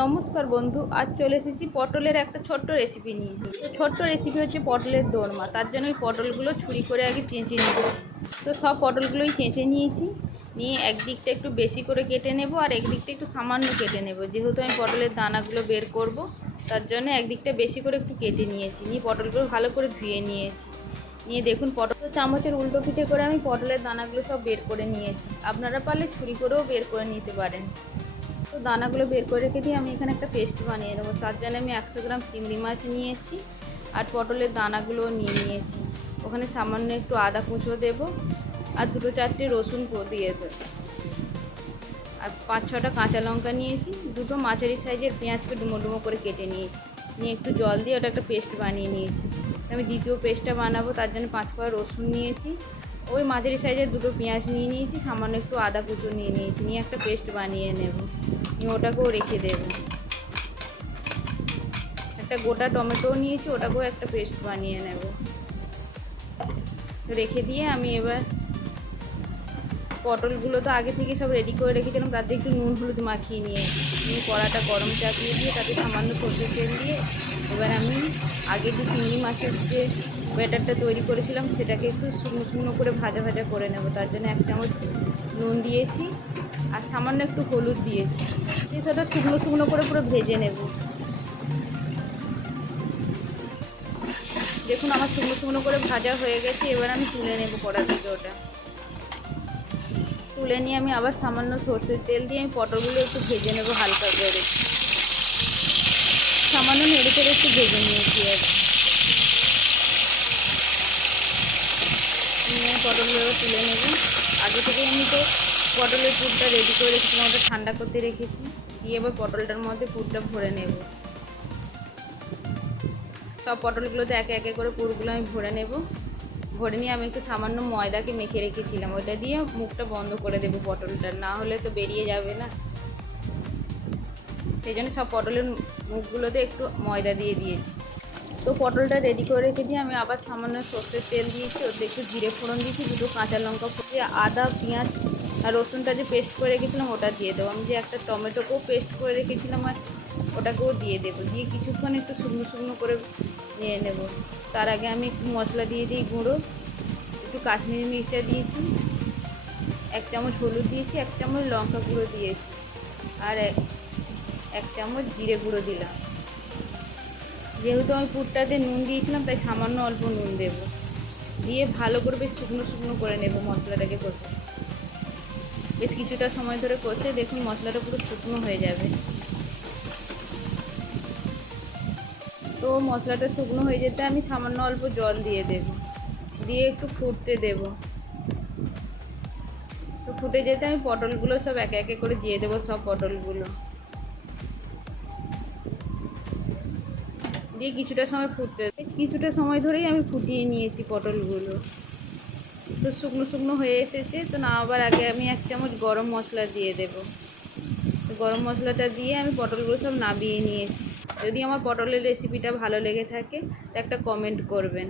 নমস্কার বন্ধু, আজ চলে এসেছি পটলের একটা ছোট্ট রেসিপি নিয়ে। ছোট্ট রেসিপি হচ্ছে পটলের দোরমা। তার জন্য ওই পটলগুলো ছুরি করে আগে চেঁচে নিয়েছি। তো সব পটলগুলোই চেঁচে নিয়েছি। নিয়ে একদিকটা একটু বেশি করে কেটে নেব আর একদিকটা একটু সামান্য কেটে নেব। যেহেতু আমি পটলের দানাগুলো বের করব, তার জন্য একদিকটা বেশি করে একটু কেটে নিয়েছি। নিয়ে পটলগুলো ভালো করে ধুয়ে নিয়েছি। নিয়ে দেখুন, পটল চামচের উল্টো পিঠে করে আমি পটলের দানাগুলো সব বের করে নিয়েছি। আপনারা পারলে ছুরি করেও বের করে নিতে পারেন। তো দানাগুলো বের করে রেখে দিয়ে আমি এখানে একটা পেস্ট বানিয়ে নেব। তার জন্য আমি একশো গ্রাম চিংড়ি মাছ নিয়েছি আর পটলের দানাগুলো নিয়ে নিয়েছি। ওখানে সামান্য একটু আদা কুঁচো দেবো আর দুটো চারটে রসুন দিয়ে দেবো। আর পাঁচ ছটা কাঁচা লঙ্কা নিয়েছি, দুটো মাঝারি সাইজের পেঁয়াজকে ডুমো ডুমো করে কেটে নিয়েছি। নিয়ে একটু জল দিয়ে ওটা একটা পেস্ট বানিয়ে নিয়েছি। আমি দ্বিতীয় পেস্টটা বানাবো, তার জন্য পাঁচ কোয়া রসুন নিয়েছি ওই মাঝারি সাইজের দুটো পেঁয়াজ নিয়ে নিয়েছি, সামান্য একটু আদা কুচো নিয়ে নিয়েছি, নিয়ে একটা পেস্ট বানিয়ে নেব। নিয়ে ওটাকেও রেখে দেবো। একটা গোটা টমেটোও নিয়েছি, ওটাকেও একটা পেস্ট বানিয়ে নেব। রেখে দিয়ে আমি এবার পটলগুলো তো আগে থেকে সব রেডি করে রেখেছিলাম তাতে একটু নুন হলুদ মাখিয়ে নিয়ে নিয়ে কড়াটা গরম চাপিয়ে দিয়ে তাতে সামান্য সর্ষের তেল দিয়ে এবার আমি আগে যে চিংড়ি মাছের যে ব্যাটারটা তৈরি করেছিলাম, সেটাকে একটু শুকনো শুকনো করে ভাজা ভাজা করে নেব। তার জন্য এক চামচ নুন দিয়েছি, আর সামান্য একটু হলুদ দিয়েছি। দিয়ে সেটা শুকনো শুকনো করে পুরো ভেজে নেব। দেখুন, আমার শুকনো শুকনো করে ভাজা হয়ে গেছে, এবার আমি তুলে নেব কড়া থেকে ওটা। তুলে নিয়ে আমি আবার সামান্য সর্ষের তেল দিয়ে আমি পটলগুলো একটু ভেজে নেব হালকা করে। সামান্য নেড়ে করে একটু ভেজে নিয়েছি আর নিয়ে পটলগুলো তুলে নেব। আগে থেকে আমি তো পটলের পুরটা রেডি করে রেখেছিলাম ওটা ঠান্ডা করতে রেখেছি। দিয়ে এবার পটলটার মধ্যে পুরটা ভরে নেব। সব পটলগুলোতে একে একে করে পুরগুলো আমি ভরে নেব। ভরে নিয়ে আমি একটু সামান্য ময়দাকে মেখে রেখেছিলাম। ওইটা দিয়ে মুখটা বন্ধ করে দেবো পটলটা না হলে তো বেরিয়ে যাবে না। সেই জন্য সব পটলের মুখগুলোতে একটু ময়দা দিয়ে দিয়েছি। তো পটলটা রেডি করে রেখে দিয়ে আমি আবার সামান্য সর্ষের তেল দিয়েছি ওতে একটু জিরে ফোড়ন দিয়েছি, দুটো কাঁচা লঙ্কা ফুটিয়ে আদা, পেঁয়াজ আর রসুনটা যে পেস্ট করে রেখেছিলাম ওটা দিয়ে দেবো। আমি যে একটা টমেটোকেও পেস্ট করে রেখেছিলাম, আর ওটাকেও দিয়ে দেবো। দিয়ে কিছুক্ষণ একটু শুকনো শুকনো করে নিয়ে নেব। তার আগে আমি একটু মশলা দিয়ে দিই, গুঁড়ো। একটু কাশ্মীরি মির্চা দিয়েছি, এক চামচ হলুদ দিয়েছি, এক চামচ লঙ্কা গুঁড়ো দিয়েছি, আর এক- এক চামচ জিরে গুঁড়ো দিলাম। যেহেতু আমি পুরটাতে নুন দিয়েছিলাম, তাই সামান্য অল্প নুন দেব। দিয়ে ভালো করে বেশ শুকনো শুকনো করে নেব মশলাটাকে কষে। বেশ কিছুটা সময় ধরে কষে দেখুন মশলাটা পুরো শুকনো হয়ে যাবে। তো মশলাটা শুকনো হয়ে যেতে আমি সামান্য অল্প জল দিয়ে দেব। দিয়ে একটু ফুটতে দেব। তো ফুটে যেতে আমি পটলগুলো সব একে একে করে দিয়ে দেবো সব পটলগুলো। দিয়ে কিছুটা সময় ফুটতে কিছুটা সময় ধরেই আমি ফুটিয়ে নিয়েছি পটলগুলো। তো শুকনো শুকনো হয়ে এসেছে, তো না আবার আগে আমি এক চামচ গরম মশলা দিয়ে দেব। তো গরম মশলাটা দিয়ে আমি পটলগুলো সব নাবিয়ে নিয়েছি। যদি আমার পটলের রেসিপিটা ভালো লেগে থাকে, তো একটা কমেন্ট করবেন।